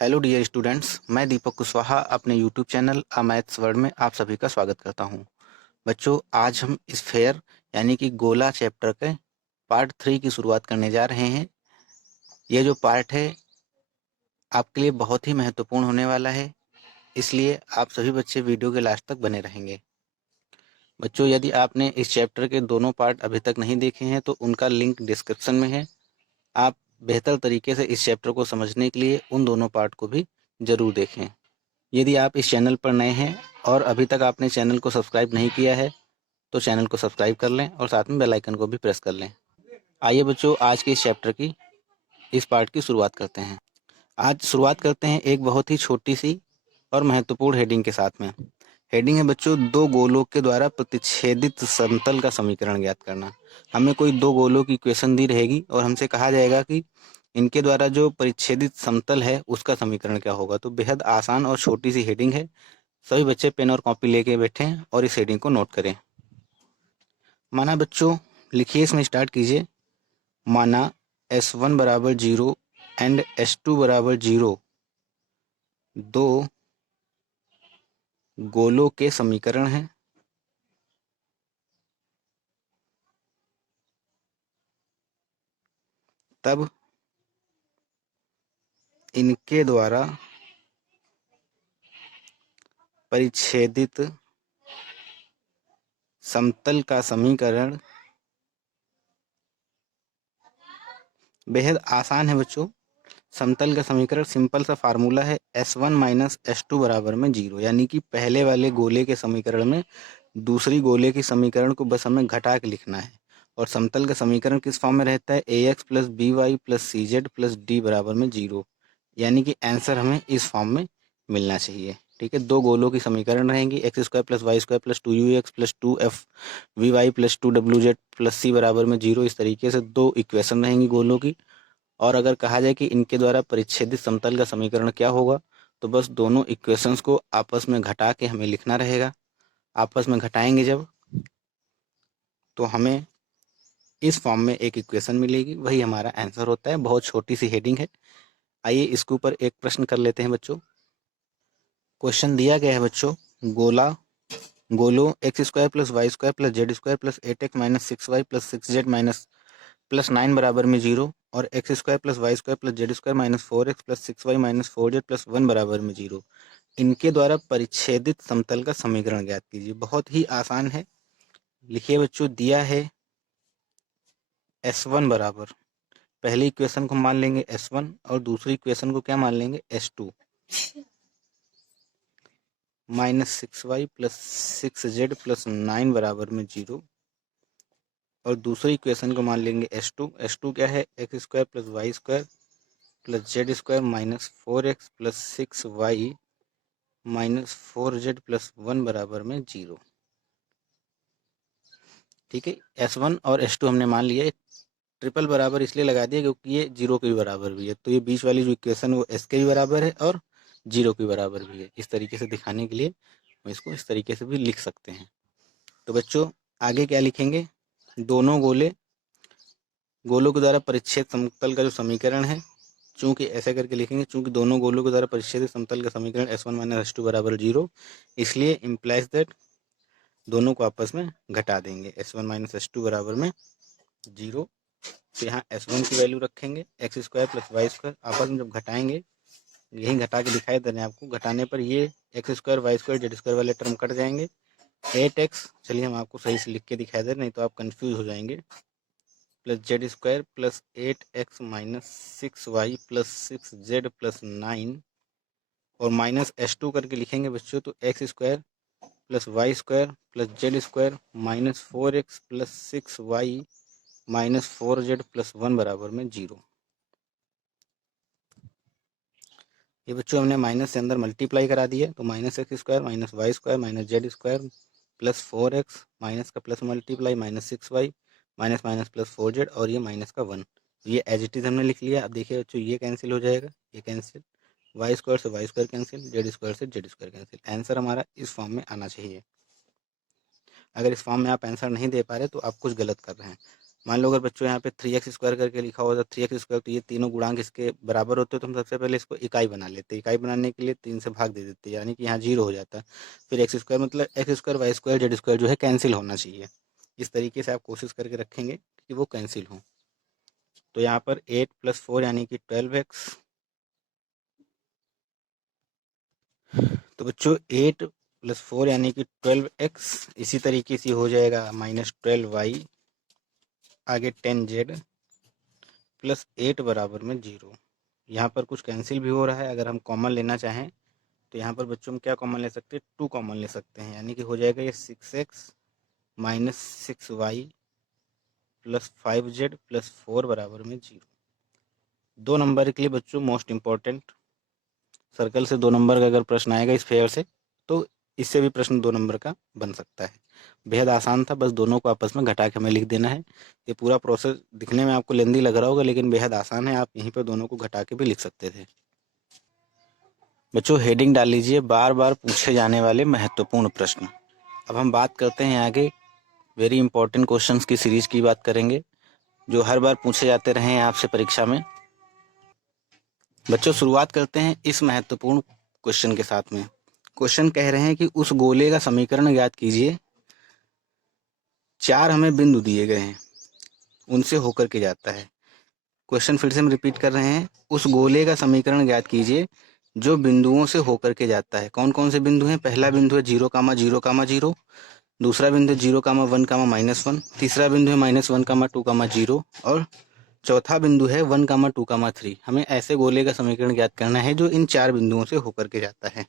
Hello dear students, मैं दीपक कुशवाहा अपने YouTube channel अ maths world में आप सभी का स्वागत करता हूं। बच्चों, आज हम स्फेयर यानी कि गोला चैप्टर के पार्ट 3 की शुरुआत करने जा रहे हैं। यह जो पार्ट है आपके लिए बहुत ही महत्वपूर्ण होने वाला है, इसलिए आप सभी बच्चे वीडियो के लास्ट तक बने रहेंगे। बच्चों, यदि आपने इस चैप्टर के दोनों पार्ट अभी तक नहीं देखे हैं तो उनका लिंक डिस्क्रिप्शन में है। आप बेहतर तरीके से इस चैप्टर को समझने के लिए उन दोनों पार्ट को भी ज़रूर देखें। यदि आप इस चैनल पर नए हैं और अभी तक आपने चैनल को सब्सक्राइब नहीं किया है तो चैनल को सब्सक्राइब कर लें और साथ में बेल आइकन को भी प्रेस कर लें। आइए बच्चों, आज के इस चैप्टर की इस पार्ट की शुरुआत करते हैं। आज शुरुआत करते हैं एक बहुत ही छोटी सी और महत्वपूर्ण हेडिंग के साथ में। हेडिंग है बच्चों, दो गोलों के द्वारा प्रतिच्छेदित समतल का समीकरण ज्ञात करना। हमें कोई दो गोलों की इक्वेशन दी रहेगी और हमसे कहा जाएगा कि इनके द्वारा जो परिच्छेदित समतल है उसका समीकरण क्या होगा। तो बेहद आसान और छोटी सी हेडिंग है। सभी बच्चे पेन और कॉपी लेके बैठें और इस हेडिंग को नोट करें। माना बच्चों, लिखिए, इसमें स्टार्ट कीजिए। माना S1 बराबर 0 एंड S2 बराबर 0 दो गोलों के समीकरण हैं। तब इनके द्वारा परिच्छेदित समतल का समीकरण बेहद आसान है बच्चों। समतल का समीकरण सिंपल सा फार्मूला है, S1 माइनस S2 बराबर में 0, यानी कि पहले वाले गोले के समीकरण में दूसरी गोले के समीकरण को बस हमें घटा के लिखना है। और समतल का समीकरण किस फॉर्म में रहता है, ax plus B Y plus C Z plus D बराबर में 0, यानी कि आंसर हमें इस फॉर्म में मिलना चाहिए। ठीक है, दो गोलों की समीकरण रहेंगी, x square plus Y square plus 2ux plus 2f V Y plus 2wz plus C बराबर में 0। इस तरीके से दो इक्वेशन रहेंगी गोलों की। और अगर कहा जाए कि इनके द्वारा परिच्छेदित समतल का समीकरण क्या होगा, तो बस दोनों इक्वेशंस को आपस में घटा के हमें लिखना रहेगा। आपस में घटाएंगे जब, तो हमें इस फॉर्म में एक इक्वेशन मिलेगी, वही हमारा आंसर होता है। बहुत छोटी सी हेडिंग है। आइए इसके ऊपर एक प्रश्न कर लेते हैं बच्चों। क्वेश्चन दिया गया है बच्चों, गोलों X square plus Y square plus Z square plus 8x minus 6y plus 6z minus plus 9 बराबर में 0 और X square plus Y square plus Z square minus 4x plus 6y minus 4z plus 1 बराबर में 0, इनके द्वारा परिच्छेदित समतल का समीकरण ज्ञात कीजिए। बहुत ही आसान है। लिखिए बच्चों, दिया है S1 बराबर, पहली इक्वेशन को मान लेंगे S1 और दूसरी इक्वेशन को क्या मान लेंगे, S2, minus 6y plus 6z plus 9 बराबर में 0। और दूसरी इक्वेशन को मान लेंगे S2 क्या है, X square plus Y square plus Z square minus 4x plus 6y minus 4z plus 1 बराबर में 0। ठीक है, S1 और S2 हमने मान लिया। ट्रिपल बराबर इसलिए लगा दिया क्योंकि ये 0 के भी बराबर भी है, तो ये बीच वाली जो इक्वेशन वो S के भी बराबर है और 0 के बराबर भी है। इस तरीके से दिखाने के लिए हम इसको इस तरीके से भी लिख सकते हैं। तो बच्चों, आगे क्या लिखेंगे, दोनों गोलों के द्वारा परिच्छेद समतल का जो समीकरण है, चूंकि ऐसा करके लिखेंगे, चूंकि दोनों गोलों के द्वारा परिच्छेदित समतल का समीकरण S1 माइनस S2 बराबर 0, इसलिए इम्प्लाइज दैट दोनों को आपस में घटा देंगे। S1 माइनस S2 बराबर में 0। तो यहाँ S1 की वैल्यू रखेंगे, X square plus Y square आपस में जब घटाएंगे, यही घटा के दिखाई दे रहे हैं आपको, घटाने पर ये X square Y square Z square वाले टर्म कट जाएंगे। 8x, चलिए हम आपको सही से लिख के दिखाई दे रहे, नहीं तो आप कंफ्यूज हो जाएंगे, plus Z square plus 8x minus 6y plus 6z plus 9 और माइनस S2 करके लिखेंगे बच्चों, तो X square plus Y square plus Z square minus 4x plus 6y minus 4z plus 1 बराबर में 0। ये बच्चों हमने माइनस से अंदर मल्टीप्लाई करा दिया, तो minus x square minus y square minus z square plus 4x minus का plus multiply minus 6y minus minus plus 4z और ये माइनस का 1। ये एज इट इज़ हमने लिख लिया। अब देखिए बच्चों, ये कैंसिल हो जाएगा, ये कैंसिल, वाई स्क्वायर से Y square cancel, Z square से जेड स्क्वायर कैंसिल। आंसर हमारा इस फॉर्म में आना चाहिए। अगर इस फॉर्म में आप आंसर नहीं दे पा रहे तो आप कुछ गलत कर रहे हैं। मान लो अगर बच्चों यहाँ पे 3x² करके लिखा हुआ था 3x², तो ये तीनों गुणांक इसके बराबर होते तो हम सबसे पहले इसको इकाई बना लेते। इकाई बनाने के लिए 3 से भाग दे देते, यानी कि यहाँ 0 हो जाता। फिर x² मतलब x² y² z² जो है कैंसिल होना चाहिए। इस तरीके से आप कोशिश करके रखेंगे कि वो कैंसिल हो। तो यहाँ पर 8 + 4 यानी कि 12x। तो बच्चों 8 + 4 यानी कि 12x। इसी तरीके से हो जाएगा -12y, आगे 10z + 8 बराबर में 0। यहाँ पर कुछ कैंसिल भी हो रहा है। अगर हम कॉमन लेना चाहें तो यहाँ पर बच्चों हम क्या कॉमन ले सकते हैं, 2 कॉमन ले सकते हैं, यानी कि हो जाएगा ये 6x - 6y + 5z + 4 बराबर में 0। 2 नंबर के लिए बच्चों मोस्ट इम्पॉर्टेंट, सर्कल से 2 नंबर का अगर प्रश्न आएगा इस फेयर से, तो इससे भी प्रश्न 2 नंबर का बन सकता है। बेहद आसान था, बस दोनों को आपस में घटा के हमें लिख देना है। ये पूरा प्रोसेस दिखने में आपको लेंदी लग रहा होगा, लेकिन बेहद आसान है। आप यहीं पर दोनों को घटा के भी लिख सकते थे। बच्चों हेडिंग डाल लीजिए, बार बार पूछे जाने वाले महत्वपूर्ण प्रश्न। अब हम बात करते हैं आगे वेरी इंपॉर्टेंट क्वेश्चंस की सीरीज की बात करेंगे, जो हर बार पूछे जाते रहे हैं आपसे परीक्षा में। बच्चों शुरुआत करते हैं इस महत्वपूर्ण क्वेश्चन के साथ में। क्वेश्चन कह रहे हैं कि उस गोले का समीकरण ज्ञात कीजिए। 4 हमें बिंदु दिए गए हैं, उनसे होकर के जाता है। क्वेश्चन फिर से हम रिपीट कर रहे हैं, उस गोले का समीकरण ज्ञात कीजिए जो बिंदुओं से होकर के जाता है। कौन कौन से बिंदु हैं? पहला बिंदु है 0, 0, 0, दूसरा बिंदु है 0, 1, -1, तीसरा बिंदु है -1, 2, 0 और चौथा बिंदु है 1, 2, 3। हमें ऐसे गोले का समीकरण ज्ञात करना है जो इन 4 बिंदुओं से होकर के जाता है।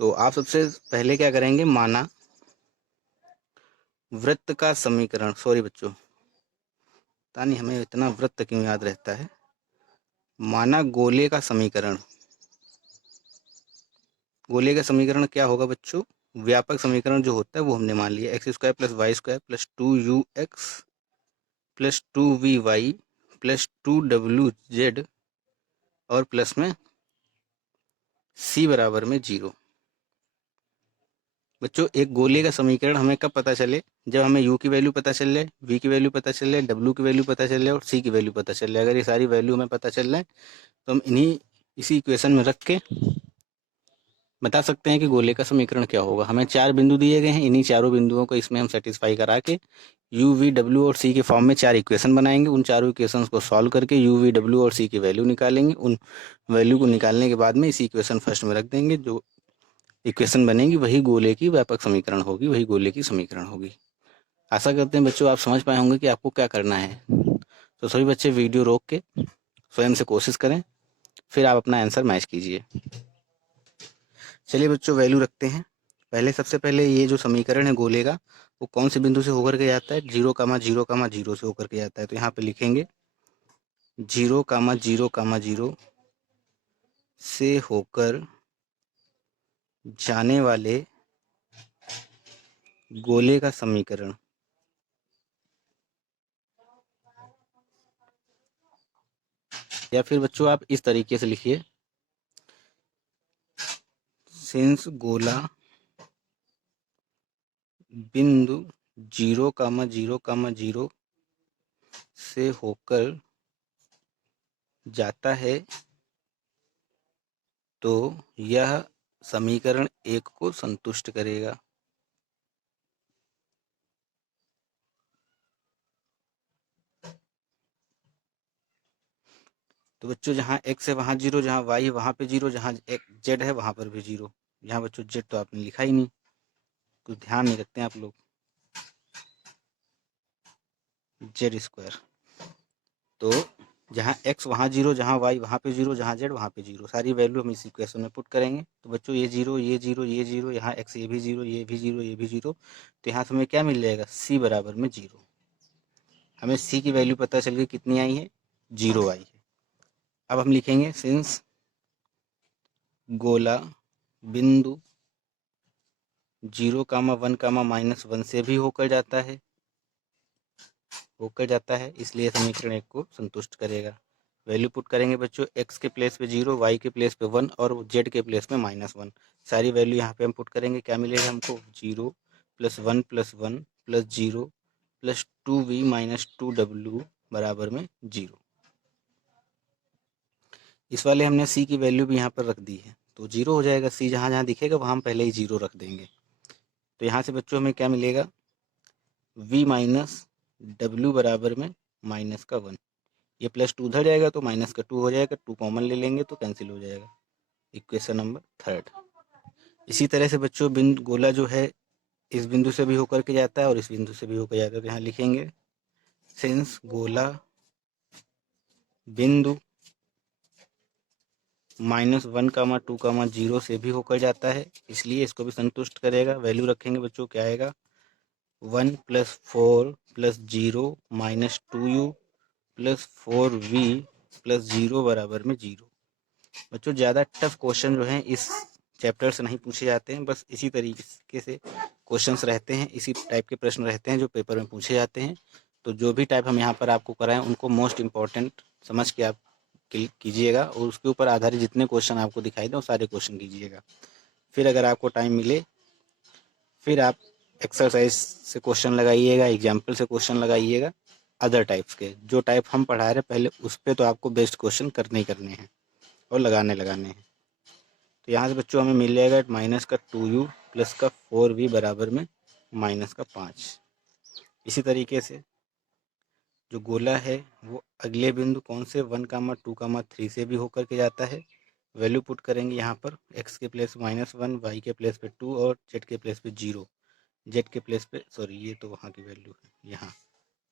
तो आप सबसे पहले क्या करेंगे, माना वृत्त का समीकरण, सॉरी बच्चों, पता नहीं हमें इतना वृत्त क्यों याद रहता है। माना गोले का समीकरण, गोले का समीकरण क्या होगा बच्चों? व्यापक समीकरण जो होता है वो हमने मान लिया, x² + y² + 2ux + 2vy + 2wz और प्लस में c बराबर में 0। बच्चों एक गोले का समीकरण हमें कब पता चले? जब हमें u की वैल्यू पता चल जाए, v की वैल्यू पता चल जाए, w की वैल्यू पता चल जाए और c की वैल्यू पता चल जाए। अगर ये सारी वैल्यू हमें पता चल जाए तो हम इसी इक्वेशन में रख के बता सकते हैं कि गोले का समीकरण क्या होगा। हमें 4 बिंदु दिए गए हैं, इन्हीं चारों बिंदुओं को इसमें हम सेटिस्फाई करा के u, v, w और c के फॉर्म में 4 इक्वेशन बनाएंगे। उन चारों इक्वेशंस को सॉल्व करके u, v, w और c की वैल्यू निकालेंगे। उन वैल्यू को निकालने के बाद में इसी इक्वेशन फर्स्ट में रख देंगे। जो इक्वेशन बनेगी वही गोले की व्यापक समीकरण होगी, वही गोले की समीकरण होगी। आशा करते हैं बच्चों आप समझ पाए होंगे कि आपको क्या करना है। तो सभी बच्चे वीडियो रोक के स्वयं से कोशिश करें, फिर आप अपना आंसर मैच कीजिए। चलिए बच्चों वैल्यू रखते हैं। पहले सबसे पहले ये जो समीकरण है गोले का, वो कौन से बिंदु से होकर के जाता है? 0, 0, 0 से होकर के जाता है। तो यहाँ पे लिखेंगे 0, 0, 0 से होकर जाने वाले गोले का समीकरण। या फिर बच्चों आप इस तरीके से लिखिए, सिंस गोला बिंदु 0, 0, 0 से होकर जाता है तो यह समीकरण 1 को संतुष्ट करेगा। तो बच्चों जहाँ x है वहाँ 0, जहाँ y है वहाँ पे 0, जहाँ z है वहाँ पर भी 0। यहाँ बच्चों z तो आपने लिखा ही नहीं, कुछ ध्यान नहीं रखते हैं आप लोग। z², तो जहाँ x वहाँ 0, जहाँ y वहाँ पे 0, जहाँ z वहाँ पे 0, सारी वैल्यू हम इस इक्वेशन में पुट करेंगे। तो बच्चों ये 0, ये 0, ये 0, यहाँ x ये भी 0, ये भी 0, ये भी 0, तो यहाँ से हमें क्या मिल जाएगा? c बराबर में 0। हमें c की वैल्यू पता चल गई, कितनी आई है? 0 आई है। अब हम लिखेंगे सिंस गोला बिंदु 0, 1, -1 से भी होकर जाता है, इसलिए समीकरण 1 को संतुष्ट करेगा। वैल्यू पुट करेंगे बच्चों, x के प्लेस पे 0, y के प्लेस पे 1 और z के प्लेस पे -1। सारी वैल्यू यहाँ पे हम पुट करेंगे, क्या मिलेगा हमको? 0 + 1 + 1 + 0 प्लस 2v माइनस 2w बराबर में 0। इस वाले हमने c की वैल्यू भी यहाँ पर रख दी है, तो 0 हो जाएगा। c जहाँ जहाँ दिखेगा वहाँ हम पहले ही 0 रख देंगे। तो यहाँ से बच्चों हमें क्या मिलेगा, v माइनस w बराबर में माइनस का 1। ये प्लस 2 उधर जाएगा तो माइनस का 2 हो जाएगा, 2 कॉमन ले लेंगे तो कैंसिल हो जाएगा। Equation number 3। इसी तरह से बच्चों बिंदु गोला जो है इस बिंदु से भी होकर के जाता है और इस बिंदु से भी होकर जाता है, तो यहाँ लिखेंगे सिंस गोला बिंदु -1, 2, 0 से भी होकर जाता है, इसलिए इसको भी संतुष्ट करेगा। वैल्यू रखेंगे बच्चों, क्या आएगा 1 + 4 + 0 - 2u + 4v + 0 बराबर में 0। बच्चों ज़्यादा टफ क्वेश्चन जो हैं इस चैप्टर से नहीं पूछे जाते हैं, बस इसी तरीके से क्वेश्चंस रहते हैं, इसी टाइप के प्रश्न रहते हैं जो पेपर में पूछे जाते हैं। तो जो भी टाइप हम यहाँ पर आपको कराएं उनको मोस्ट इम्पॉर्टेंट समझ के आप कीजिएगा और उसके ऊपर आधारित जितने क्वेश्चन आपको दिखाई दें वो सारे क्वेश्चन कीजिएगा। फिर अगर आपको टाइम मिले फिर आप एक्सरसाइज से क्वेश्चन लगाइएगा, एग्जाम्पल से क्वेश्चन लगाइएगा, अदर टाइप्स के जो टाइप हम पढ़ा रहे हैं पहले उस पर तो आपको बेस्ट क्वेश्चन करने ही करने हैं और लगाने हैं। तो यहाँ से बच्चों हमें मिल जाएगा माइनस का 2u प्लस का 4v बराबर में माइनस का 5। इसी तरीके से जो गोला है वो अगले बिंदु कौन से 1, 2, 3 से भी होकर के जाता है। वैल्यू पुट करेंगे यहाँ पर x के प्लेस पे -1, y के प्लेस पे 2 और z के प्लेस पे 0। z के प्लेस पे सॉरी ये तो वहाँ की वैल्यू है, यहाँ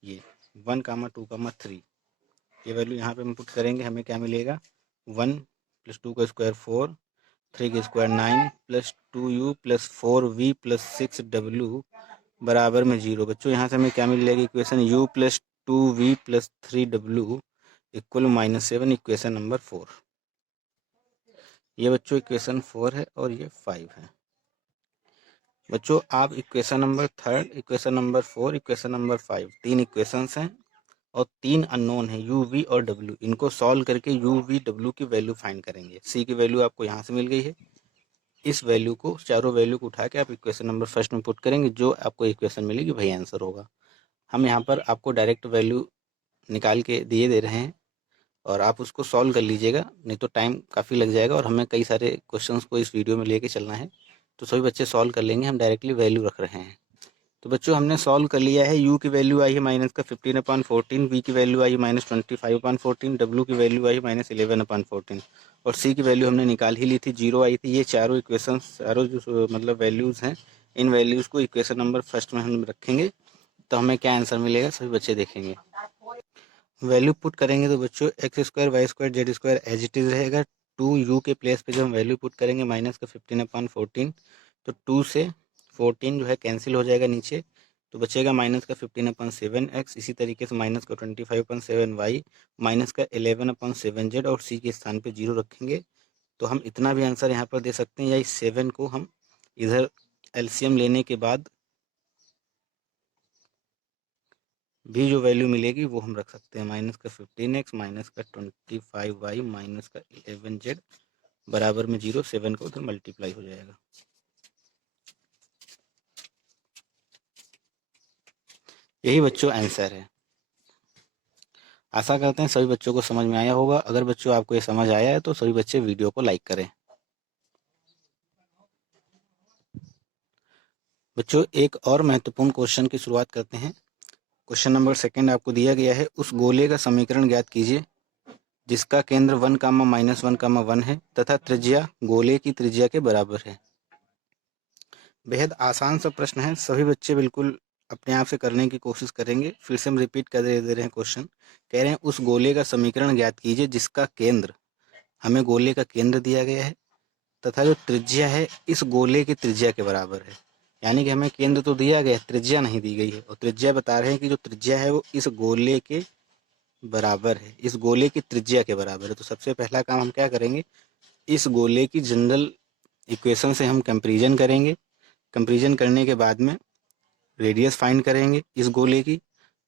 ये 1, 2, 3 ये वैल्यू यहाँ पे हम पुट करेंगे, हमें क्या मिलेगा 1 + 2 का स्क्वायर 4, 3 का स्क्वायर 9 + 2u + 4v + 6w बराबर में 0। बच्चों यहाँ से हमें क्या मिल जाएगी equation u + 2v + 3w = -7, equation number 4। ये बच्चों इक्वेशन 4 है और ये 5 है। बच्चों आप equation number 3, equation number 4, equation number 5 तीन इक्वेशंस हैं और 3 अननोन है u, v और w। इनको सॉल्व करके u, v, w की वैल्यू फाइंड करेंगे। c की वैल्यू आपको यहाँ से मिल गई है, इस वैल्यू को चारों वैल्यू को उठा के आप इक्वेशन नंबर फर्स्ट में पुट करेंगे, जो आपको इक्वेशन मिलेगी वही आंसर होगा। हम यहाँ पर आपको डायरेक्ट वैल्यू निकाल के दे रहे हैं और आप उसको सॉल्व कर लीजिएगा, नहीं तो टाइम काफ़ी लग जाएगा और हमें कई सारे क्वेश्चंस को इस वीडियो में लेके चलना है, तो सभी बच्चे सॉल्व कर लेंगे। हम डायरेक्टली वैल्यू रख रहे हैं। तो बच्चों हमने सॉल्व कर लिया है। u की वैल्यू आई है माइनस का 15/14, v की वैल्यू आई है -25/14, w की वैल्यू आई है -11/14 और c की वैल्यू हमने निकाल ही ली थी, 0 आई थी। ये चारों इक्वेशन चारों जो मतलब वैल्यूज़ हैं, इन वैल्यूज़ को इक्वेशन नंबर फर्स्ट में हम रखेंगे तो हमें क्या आंसर मिलेगा सभी बच्चे देखेंगे। वैल्यू पुट करेंगे तो बच्चों x² y² z² as it is रहेगा। 2u के प्लेस पे जब हम वैल्यू पुट करेंगे माइनस का 15/14 तो 2 से 14 जो है कैंसिल हो जाएगा नीचे, तो बचेगा माइनस का 15/7x। इसी तरीके से माइनस का 25/7y, माइनस का 11/7z और c के स्थान पे 0 रखेंगे तो हम इतना भी आंसर यहाँ पर दे सकते हैं, या इस 7 को हम इधर एलसीएम लेने के बाद भी जो वैल्यू मिलेगी वो हम रख सकते हैं। माइनस का 15x माइनस का 25y माइनस का 11z बराबर में 0। 7 का उधर मल्टीप्लाई हो जाएगा। यही बच्चों आंसर है। आशा करते हैं सभी बच्चों को समझ में आया होगा। अगर बच्चों आपको ये समझ आया है तो सभी बच्चे वीडियो को लाइक करें। बच्चों एक और महत्वपूर्ण क्वेश्चन की शुरुआत करते हैं। क्वेश्चन नंबर 2 आपको दिया गया है, उस गोले का समीकरण ज्ञात कीजिए जिसका केंद्र 1, -1, 1 है तथा त्रिज्या गोले की त्रिज्या के बराबर है। बेहद आसान सा प्रश्न है, सभी बच्चे बिल्कुल अपने आप से करने की कोशिश करेंगे। फिर से हम रिपीट कर दे रहे हैं क्वेश्चन। कह रहे हैं उस गोले का समीकरण ज्ञात कीजिए जिसका केंद्र, हमें गोले का केंद्र दिया गया है तथा जो त्रिज्या है इस गोले की त्रिज्या के बराबर है। यानी कि हमें केंद्र तो दिया गया है, त्रिज्या नहीं दी गई है और त्रिज्या बता रहे हैं कि जो त्रिज्या है वो इस गोले के बराबर है, इस गोले की त्रिज्या के बराबर है। तो सबसे पहला काम हम क्या करेंगे, इस गोले की जनरल इक्वेशन से हम कंपैरिजन करेंगे। कंपैरिजन करने के बाद में रेडियस फाइंड करेंगे इस गोले की।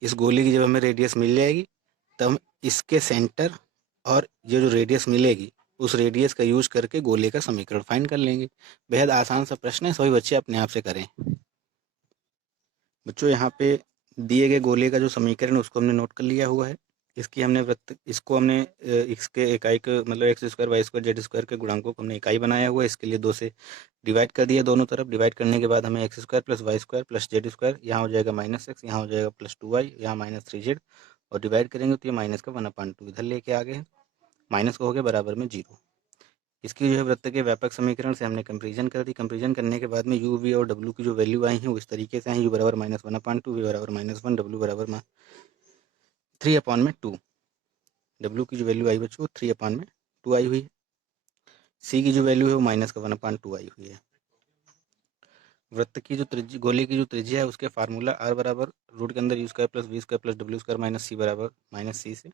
इस गोले की जब हमें रेडियस मिल जाएगी तब हम इसके सेंटर और ये जो रेडियस मिलेगी उस रेडियस का यूज करके गोले का समीकरण फाइंड कर लेंगे। बेहद आसान सा प्रश्न है, सभी बच्चे अपने आप से करें। बच्चों यहाँ पे दिए गए गोले का जो समीकरण है उसको हमने नोट कर लिया हुआ है। इसकी हमने इसको हमने इसके इकाई को मतलब X square Y square Z square के गुणांकों को हमने इकाई बनाया हुआ है। इसके लिए 2 से डिवाइड कर दिया दोनों तरफ। डिवाइड करने के बाद हमें X square plus Y square plus Z square, यहाँ हो जाएगा -x, यहाँ हो जाएगा +2y, यहाँ -3z, और डिवाइड करेंगे तो ये माइनस का 1/2 इधर लेके आ गए, माइनस को हो गया बराबर में 0। इसकी जो है वृत्त के व्यापक समीकरण से हमने कंपेरिजन कर दी। कंपेरिजन करने के बाद में u, v और w की जो वैल्यू आई हैं वो इस तरीके से आई, u बराबर -1/2, v बराबर -1, w बराबर 3/2। w की जो वैल्यू आई बच्चों 3/2 आई हुई है। c की जो वैल्यू है वो माइनस का 1/2 आई हुई है। वृत्त की जो गोले की जो त्रिज्या है उसके फार्मूला r बराबर रूट के अंदर u square plus V square plus W square minus c बराबर -c से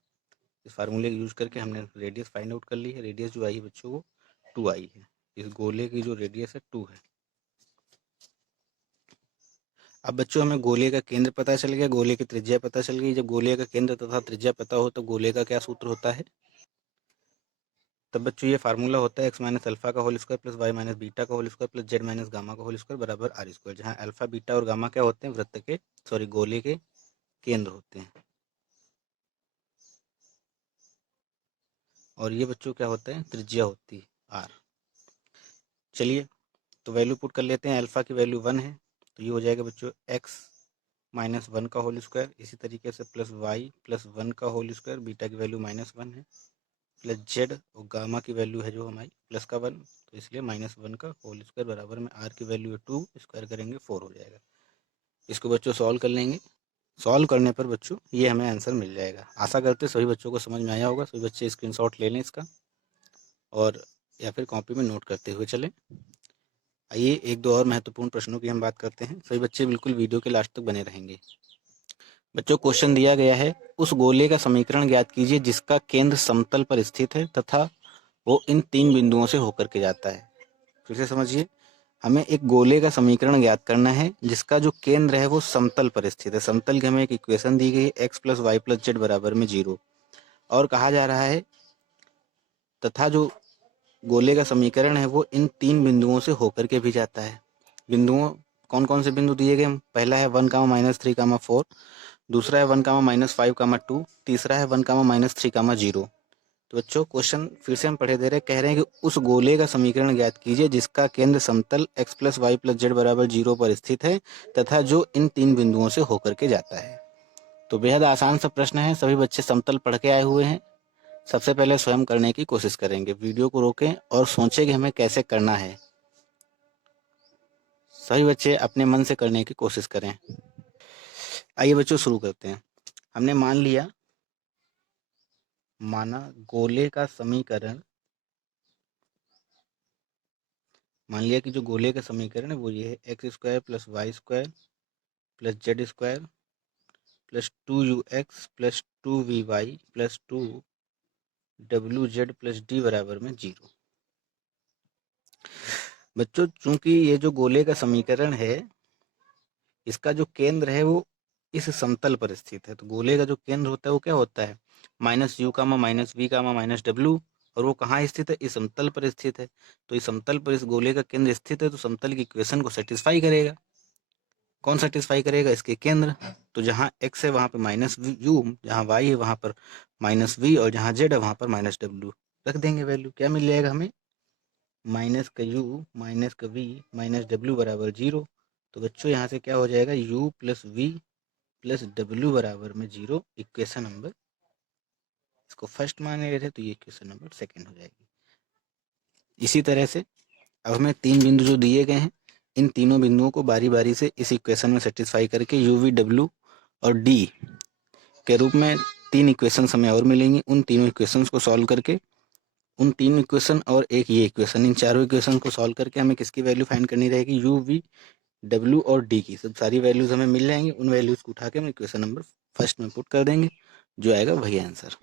इस फार्मूले का यूज करके हमने रेडियस फाइंड आउट कर ली है। रेडियस जो आई है बच्चों वो 2 आई है। इस गोले की जो रेडियस है 2 है। अब बच्चों हमें गोले का केंद्र पता चल गया, गोले की त्रिज्या पता चल गई। जब गोले का केंद्र तथा त्रिज्या पता हो तो गोले का क्या सूत्र होता है? तब बच्चों ये फार्मूला होता है x माइनस अल्फा का whole square plus y minus beta का whole square plus z minus gamma का होल स्क्वायर बराबर आर स्क्वायर, जहाँ अल्फा बीटा और गामा क्या होते हैं? वृत्त के गोले के केंद्र होते हैं। और ये बच्चों क्या होता है? त्रिज्या होती है आर। चलिए तो वैल्यू पुट कर लेते हैं। अल्फा की वैल्यू 1 है तो ये हो जाएगा बच्चों x माइनस 1 का होल स्क्वायर, इसी तरीके से प्लस वाई प्लस 1 का होल स्क्वायर, बीटा की वैल्यू -1 है, प्लस जेड और गामा की वैल्यू है जो हमारी प्लस का 1, तो इसलिए -1 का होल स्क्वायर बराबर में आर की वैल्यू है 2, स्क्वायर करेंगे 4 हो जाएगा। इसको बच्चों सॉल्व कर लेंगे। सॉल्व करने पर बच्चों ये हमें आंसर मिल जाएगा। आशा करते सभी बच्चों को समझ में आया होगा। सभी बच्चे स्क्रीनशॉट ले लें इसका और या फिर कॉपी में नोट करते हुए चलें। आइए एक दो और महत्वपूर्ण प्रश्नों की हम बात करते हैं। सभी बच्चे बिल्कुल वीडियो के लास्ट तक बने रहेंगे। बच्चों क्वेश्चन दिया गया है, उस गोले का समीकरण ज्ञात कीजिए जिसका केंद्र समतल पर स्थित है तथा वो इन 3 बिंदुओं से होकर के जाता है। फिर से समझिए, हमें एक गोले का समीकरण ज्ञात करना है जिसका जो केंद्र है वो समतल पर स्थित है। समतल की हमें एक इक्वेशन दी गई है x plus Y plus Z बराबर में 0, और कहा जा रहा है तथा जो गोले का समीकरण है वो इन 3 बिंदुओं से होकर के भी जाता है। बिंदुओं कौन कौन से बिंदु दिए गए? पहला है 1, -3, 4, दूसरा है 1, -5, 2, तीसरा है 1, -3, 0। तो बच्चों क्वेश्चन फिर से हम पढ़े दे रहे, कह रहे हैं कि उस गोले का समीकरण ज्ञात कीजिए जिसका केंद्र समतल x plus Y plus Z बराबर 0 पर स्थित है तथा जो इन 3 बिंदुओं से होकर के जाता है। तो बेहद आसान सा प्रश्न है। सभी बच्चे समतल पढ़ के आए हुए हैं। सबसे पहले स्वयं करने की कोशिश करेंगे। वीडियो को रोकें और सोचें कि हमें कैसे करना है। सभी बच्चे अपने मन से करने की कोशिश करें। आइए बच्चों शुरू करते हैं। हमने माना गोले का समीकरण, मान लिया कि जो गोले का समीकरण है वो ये है X square plus Y square plus Z square plus 2ux plus 2vy plus 2wz plus D बराबर में 0। बच्चों चूंकि ये जो गोले का समीकरण है इसका जो केंद्र है वो इस समतल पर स्थित है, तो गोले का जो केंद्र होता है वो क्या होता है? -u, -v, -w, और वो कहाँ स्थित है? इस समतल पर स्थित है। तो इस समतल पर इस गोले का केंद्र स्थित है तो समतल की इक्वेशन को सेटिस्फाई करेगा। कौन सेटिस्फाई करेगा? इसके केंद्र। तो जहाँ x है वहाँ पर -u, जहाँ y है वहाँ पर -v, और जहाँ z है वहाँ पर -w रख देंगे। वैल्यू क्या मिल जाएगा हमें? -u -v -w बराबर 0। तो बच्चों यहाँ से क्या हो जाएगा? u plus v plus w बराबर में 0 इक्वेशन नंबर, इसको फर्स्ट मान ले रहे तो ये इक्वेशन नंबर सेकंड हो जाएगी। इसी तरह से अब हमें 3 बिंदु जो दिए गए हैं इन तीनों बिंदुओं को बारी बारी से इस इक्वेशन में सेटिस्फाई करके u, v, w और d के रूप में 3 इक्वेशंस हमें और मिलेंगी। उन तीनों इक्वेशंस को सॉल्व करके, उन 3 इक्वेशन और एक ये इक्वेशन, इन चारों इक्वेशन को सॉल्व करके हमें किसकी वैल्यू फाइंड करनी रहेगी? u, v, w और d की। सब सारी वैल्यूज हमें मिल जाएंगी। उन वैल्यूज को उठा के हम इक्वेशन नंबर फर्स्ट में पुट कर देंगे, जो आएगा वही आंसर।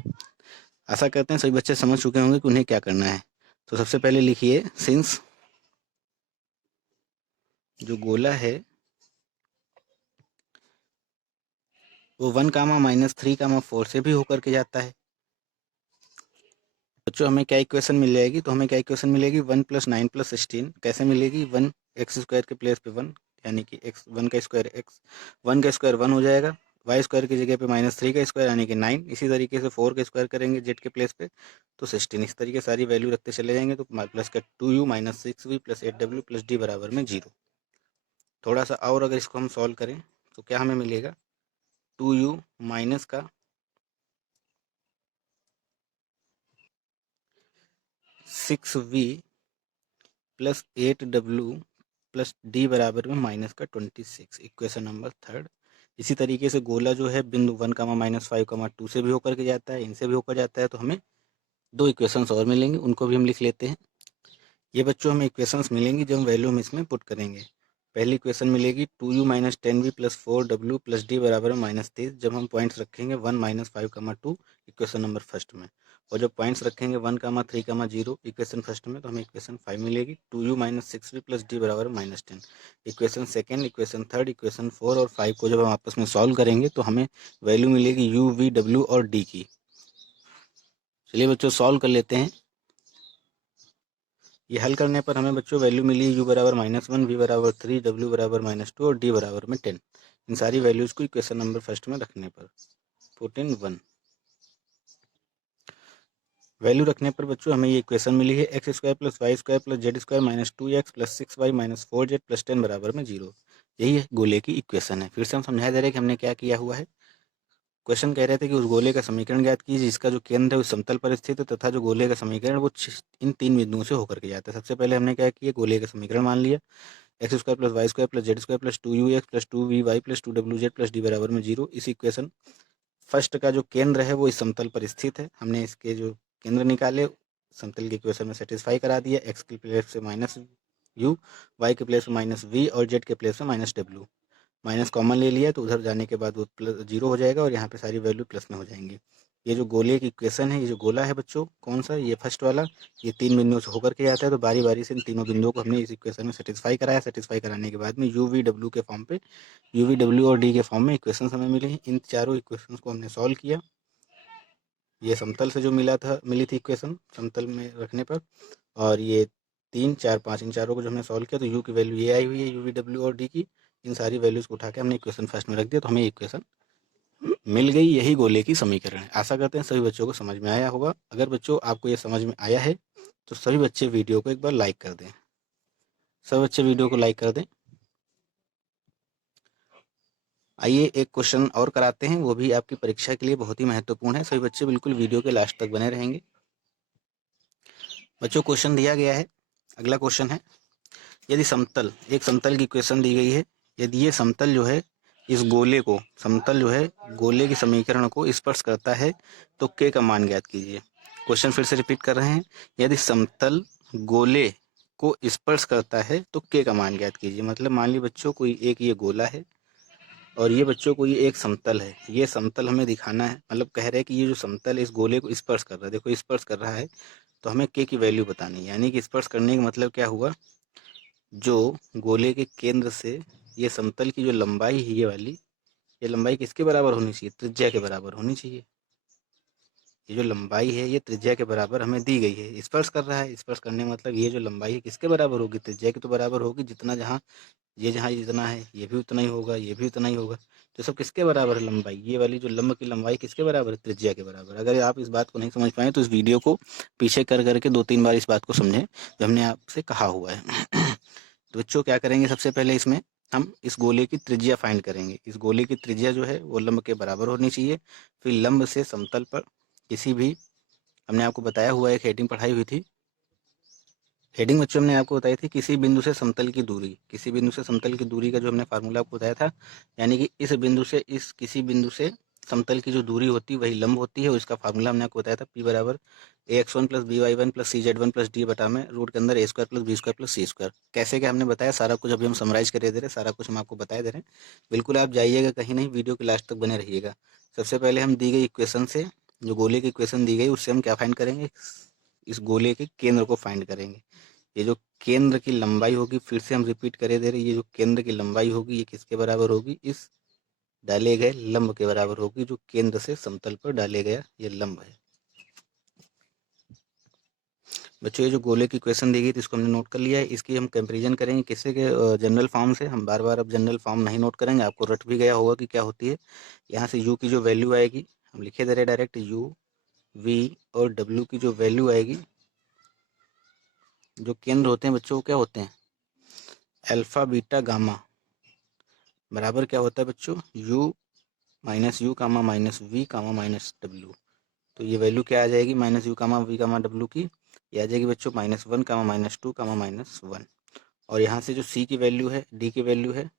आशा करते हैं सभी बच्चे समझ चुके होंगे कि उन्हें क्या करना है। तो सबसे पहले लिखिए, सिंस जो गोला है वो 1, -3, 4 से भी होकर के जाता है। बच्चों हमें क्या इक्वेशन मिल जाएगी? तो हमें क्या इक्वेशन मिलेगी? 1 + 9 + 16 कैसे मिलेगी? 1 x स्क्वायर के प्लेस पे 1, यानी कि x 1 का स्क्वायर x, 1 का स्क्वायर 1 हो जाएगा, वाई स्क्वायर की जगह पे -3 का स्क्वायर यानी कि 9। इसी तरीके से 4 का स्क्वायर करेंगे जेड के प्लेस पे तो 16। इस तरीके सारी वैल्यू रखते चले जाएंगे तो प्लस का 2u - 6v + 8w + d बराबर में 0। थोड़ा सा और अगर इसको हम सॉल्व करें तो क्या हमें मिलेगा, 2u माइनस का 6v + 8w + d बराबर में -26। Equation number 3। इसी तरीके से गोला जो है बिंदु 1, -5, 2 से भी होकर के जाता है, इनसे भी होकर जाता है, तो हमें 2 इक्वेशंस और मिलेंगी, उनको भी हम लिख लेते हैं। ये बच्चों हमें इक्वेशंस मिलेंगी जो हम वैल्यू हम इसमें पुट करेंगे। पहली इक्वेशन मिलेगी 2u - 10v + 4w + d बराबर में -23। जब हम पॉइंट्स रखेंगे 1, -5, 2 इक्वेशन नंबर फर्स्ट में, और जब पॉइंट्स रखेंगे 1, 3, 0 इक्वेशन फर्स्ट में, तो हमें इक्वेशन 5 मिलेगी। 2u - 6v + d बराबर -10 equation second, equation third, equation 4 और 5 को जब हम आपस में सॉल्व करेंगे तो हमें वैल्यू मिलेगी u, v, w और d की। चलिए बच्चों सॉल्व कर लेते हैं। ये हल करने पर हमें बच्चों वैल्यू मिली u बराबर -1, v बराबर 3, w बराबर -2 और d बराबर में 10। इन सारी वैल्यूज को इक्वेशन नंबर फर्स्ट में रखने पर पुट इन 1 वैल्यू रखने पर बच्चों हमें ये इक्वेशन मिली है x² + y² + z² - 2x + 6y - 4z + 10 बराबर में 0। यही है गोले की इक्वेशन है। फिर से हम समझा दे रहे हैं कि हमने क्या किया हुआ है। क्वेश्चन कह रहे थे कि उस गोले का समीकरण ज्ञात कीजिए जिसका जो केंद्र है उस समतल पर स्थित है तथा जो गोले का समीकरण वो इन 3 बिंदुओं से होकर के जाता है। सबसे पहले हमने क्या किया, गोले का समीकरण मान लिया x² + y² + z² + 2ux + 2vy + 2wz + d बराबर में 0। इस इक्वेशन फर्स्ट का जो केंद्र है वो इस समतल पर स्थित है। हमने इसके जो केंद्र निकाले समतल की इक्वेशन में सेटिस्फाई करा दिया। x के प्लेस से -u, y के प्लेस में -v और z के प्लेस में -w। माइनस कॉमन ले लिया तो उधर जाने के बाद वो प्लस 0 हो जाएगा और यहाँ पे सारी वैल्यू प्लस में हो जाएंगी। ये जो गोले की इक्वेशन है, ये जो गोला है बच्चों कौन सा, ये फर्स्ट वाला, ये 3 बिंदुओं से होकर के जाता है। तो बारी बारी से इन तीनों बिंदुओं को हमने इस इक्वेशन में सेटिस्फाई कराया। सेटिस्फाई कराने के बाद में यू वी डब्ल्यू के फॉर्म पे, यू वी डब्ल्यू और डी के फॉर्म में इक्वेशन हमें मिले हैं। इन चारों इक्वेशन को हमने सॉल्व किया। ये समतल से जो मिली थी इक्वेशन समतल में रखने पर, और ये 3, 4, 5 इन चारों को जो हमने सॉल्व किया तो यू की वैल्यू ये आई हुई है, यू वी डब्ल्यू और डी की। इन सारी वैल्यूज़ को उठा के हमने इक्वेशन फर्स्ट में रख दिया तो हमें इक्वेशन मिल गई। यही गोले की समीकरण है। आशा करते हैं सभी बच्चों को समझ में आया होगा। अगर बच्चों आपको ये समझ में आया है तो सभी बच्चे वीडियो को एक बार लाइक कर दें। सभी बच्चे वीडियो को लाइक कर दें। आइए एक क्वेश्चन और कराते हैं, वो भी आपकी परीक्षा के लिए बहुत ही महत्वपूर्ण है। सभी बच्चे बिल्कुल वीडियो के लास्ट तक बने रहेंगे। बच्चों क्वेश्चन दिया गया है, अगला क्वेश्चन है, यदि समतल, एक समतल की इक्वेशन दी गई है, यदि ये समतल जो है इस गोले को, समतल जो है गोले के समीकरण को स्पर्श करता है तो के का मान ज्ञात कीजिए। क्वेश्चन फिर से रिपीट कर रहे हैं, यदि समतल गोले को स्पर्श करता है तो के का मान ज्ञात कीजिए। मतलब मान लीजिए बच्चों कोई एक ये गोला है और ये बच्चों को ये एक समतल है। ये समतल हमें दिखाना है, मतलब कह रहे हैं कि ये जो समतल है इस गोले को स्पर्श कर रहा है, देखो स्पर्श कर रहा है, तो हमें के की वैल्यू बतानी है। यानी कि स्पर्श करने का मतलब क्या हुआ, जो गोले के केंद्र से ये समतल की जो लंबाई है ये वाली, ये लंबाई किसके बराबर होनी चाहिए, त्रिज्या के बराबर होनी चाहिए। ये जो लंबाई है ये त्रिज्या के बराबर हमें दी गई है। स्पर्श कर रहा है, स्पर्श करने का मतलब ये जो लंबाई है किसके बराबर होगी, त्रिज्या के तो बराबर होगी। जितना जहाँ जितना है ये भी उतना ही होगा, ये भी उतना ही होगा। तो सब किसके बराबर है लंबाई, ये वाली जो लंब की लंबाई किसके बराबर है, त्रिज्या के बराबर। अगर आप इस बात को नहीं समझ पाए तो इस वीडियो को पीछे कर करके 2-3 बार इस बात को समझें जो हमने आपसे कहा हुआ है। तो बच्चों क्या करेंगे, सबसे पहले इसमें हम इस गोले की त्रिज्या फाइंड करेंगे। इस गोले की त्रिज्या जो है वो लंब के बराबर होनी चाहिए। फिर लंब से समतल पर किसी भी, हमने आपको बताया हुआ एक हेडिंग पढ़ाई हुई थी, हेडिंग बच्चों हमने आपको बताई थी, किसी बिंदु से समतल की दूरी, किसी बिंदु से समतल की दूरी का जो हमने फार्मूला आपको बताया था, यानी कि इस बिंदु से इस किसी बिंदु से समतल की जो दूरी होती है वही लंब होती है। और इसका फार्मूला हमने आपको बताया था, P बराबर ax1 + by1 + cz1 + d बटा में रूट के अंदर a² + b² + c²। कैसे क्या हमने बताया सारा कुछ अभी हम समराइज करे दे रहे हैं, सारा कुछ हम आपको बताए दे रहे हैं। बिल्कुल आप जाइएगा कहीं नहीं, वीडियो के लास्ट तक बने रहिएगा। सबसे पहले हम दी गई इक्वेशन से, जो गोले की इक्वेशन दी गई उससे हम क्या फाइंड करेंगे, इस गोले के केंद्र को फाइंड करेंगे। ये जो केंद्र की लंबाई होगी, फिर से हम रिपीट करे दे रहे, ये जो केंद्र की लंबाई होगी ये किसके बराबर होगी, इस डाले गए लंब के बराबर होगी, जो केंद्र से समतल पर डाले गया ये लंब है। बच्चों ये जो गोले की क्वेश्चन दी गई थी इसको हमने नोट कर लिया है। इसकी हम कंपेरिजन करेंगे किससे के जनरल फॉर्म से। हम बार बार अब जनरल फॉर्म नहीं नोट करेंगे, आपको रट भी गया होगा कि क्या होती है। यहाँ से यू की जो वैल्यू आएगी हम लिखे दे रहे डायरेक्ट, यू वी, और डब्ल्यू की जो वैल्यू आएगी, जो केंद्र होते हैं बच्चों वो क्या होते हैं, अल्फा बीटा गामा, बराबर क्या होता है बच्चों, U minus U comma minus V comma minus W. तो ये वैल्यू क्या आ जाएगी, minus U comma V comma W की, ये आ जाएगी बच्चों -1 कामा -2 कामा -1। और यहाँ से जो सी की वैल्यू है, डी की वैल्यू है,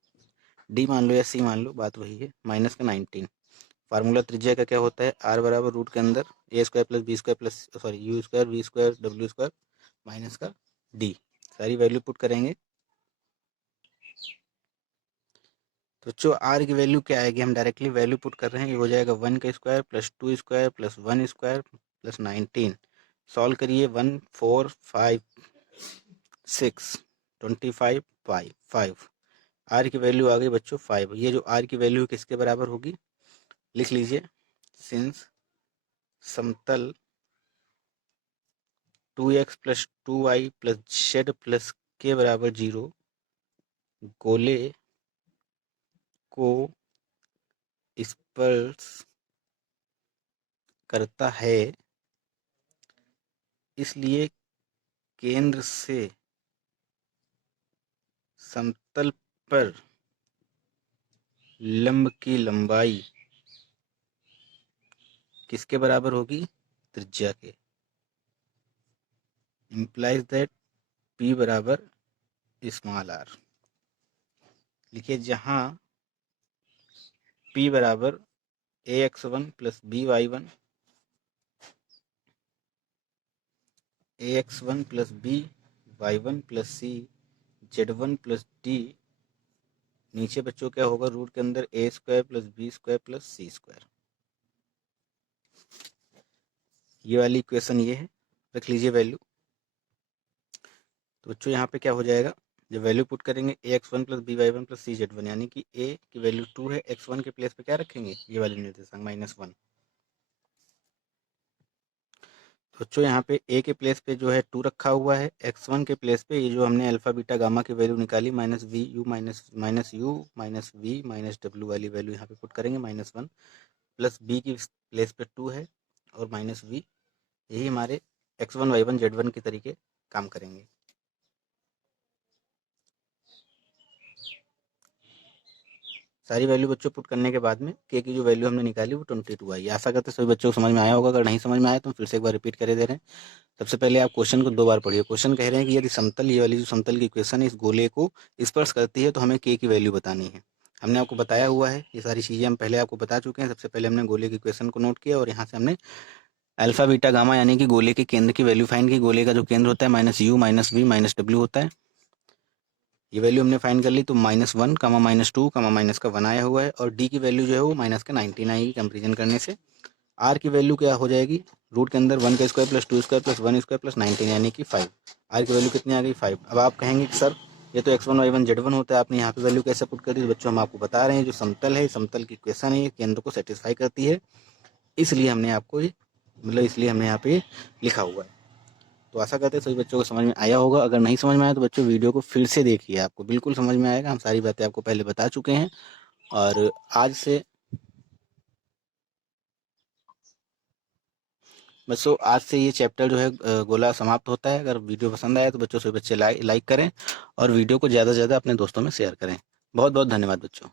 डी मान लो या सी मान लो, बात वही है, माइनस का 19। फार्मूला त्रिज्या का क्या होता है, आर बराबर रूट के अंदर A square plus B square plus sorry U square V square W square minus का डी। सारी वैल्यू पुट करेंगे तो बच्चों आर की वैल्यू क्या आएगी, हम डायरेक्टली वैल्यू पुट कर रहे हैं, ये हो जाएगा 1 का square plus 2 square plus 1 square plus 19। Solve करिए, 1 4 5 6 25 5। आर की वैल्यू आ गई बच्चों 5। ये जो आर की वैल्यू किसके बराबर होगी, लिख लीजिए, सिंस समतल 2x plus 2y plus Z plus के बराबर 0 गोले को स्पर्श करता है, इसलिए केंद्र से समतल पर लंब की लंबाई किसके बराबर होगी, त्रिज्या के। इम्प्लाइज दैट P बराबर स्मॉल r। लिखिए, जहां P बराबर ax1 plus by1 ax1 plus by1 plus c z1 plus d, नीचे बच्चों क्या होगा, रूट के अंदर a square plus B square plus C square. ये वाली इक्वेशन ये है, रख लीजिए वैल्यू। तो बच्चों यहाँ पे क्या हो जाएगा, जब वैल्यू पुट करेंगे ax1 plus by1 plus cz1, यानी कि a की वैल्यू 2 है, x1 के प्लेस पे क्या रखेंगे, ये वाले निर्देशांक -1। तो बच्चों यहाँ पे a के प्लेस पे जो है 2 रखा हुआ है, x1 के प्लेस पे ये जो हमने अल्फा बीटा गामा की वैल्यू निकाली -v minus V minus W वाली वैल्यू यहाँ पे पुट करेंगे -1, प्लस b की प्लेस पे 2 है और -v, यही हमारे x1 y1 z1 के तरीके काम करेंगे। सारी वैल्यू बच्चों पुट करने के बाद में के की जो वैल्यू हमने निकाली वो 22 आई। आशा करते सभी बच्चों को समझ में आया होगा, अगर नहीं समझ में आया तो फिर से एक बार रिपीट करे दे रहे हैं। सबसे पहले आप क्वेश्चन को 2 बार पढ़िए। क्वेश्चन कह रहे हैं कि यदि समतल, ये वाली जो समतल की इक्वेशन है, इस गोले को स्पर्श करती है तो हमें के की वैल्यू बतानी है। हमने आपको बताया हुआ है, ये सारी चीज़ें हम पहले आपको बता चुके हैं। सबसे पहले हमने गोले की इक्वेशन को नोट किया और यहाँ से हमने अल्फा बीटा गामा यानी कि गोले के केंद्र की वैल्यू फाइंड की। गोले का जो केंद्र होता है -u minus V minus W होता है, ये वैल्यू हमने फाइंड कर ली। तो -1 कामा -2 कामा माइनस का 1 आया हुआ है और डी की वैल्यू जो है वो माइनस का 19 आएगी कंपेरिजन करने से। आर की वैल्यू क्या हो जाएगी, रूट के अंदर 1 का square plus 2 square plus 1 square plus 19 यानी कि 5। आर की वैल्यू कितनी आ गई, 5। अब आप कहेंगे कि सर ये तो x1 y1 z1 होता है, आपने यहाँ पे वैल्यू कैसे पुट कर दी। बच्चों हम आपको बता रहे हैं, जो समतल है, समतल की इक्वेशन है, ये केंद्र को सेटिस्फाई करती है, इसलिए हमने आपको ये इसलिए हमने यहाँ पे लिखा हुआ है। तो आशा करते हैं सभी बच्चों को समझ में आया होगा। अगर नहीं समझ में आया तो बच्चों वीडियो को फिर से देखिए, आपको बिल्कुल समझ में आएगा। हम सारी बातें आपको पहले बता चुके हैं और आज से बच्चों ये चैप्टर जो है गोला समाप्त होता है। अगर वीडियो पसंद आया तो बच्चों सभी बच्चे लाइक करें और वीडियो को ज़्यादा से ज़्यादा अपने दोस्तों में शेयर करें। बहुत बहुत धन्यवाद बच्चों।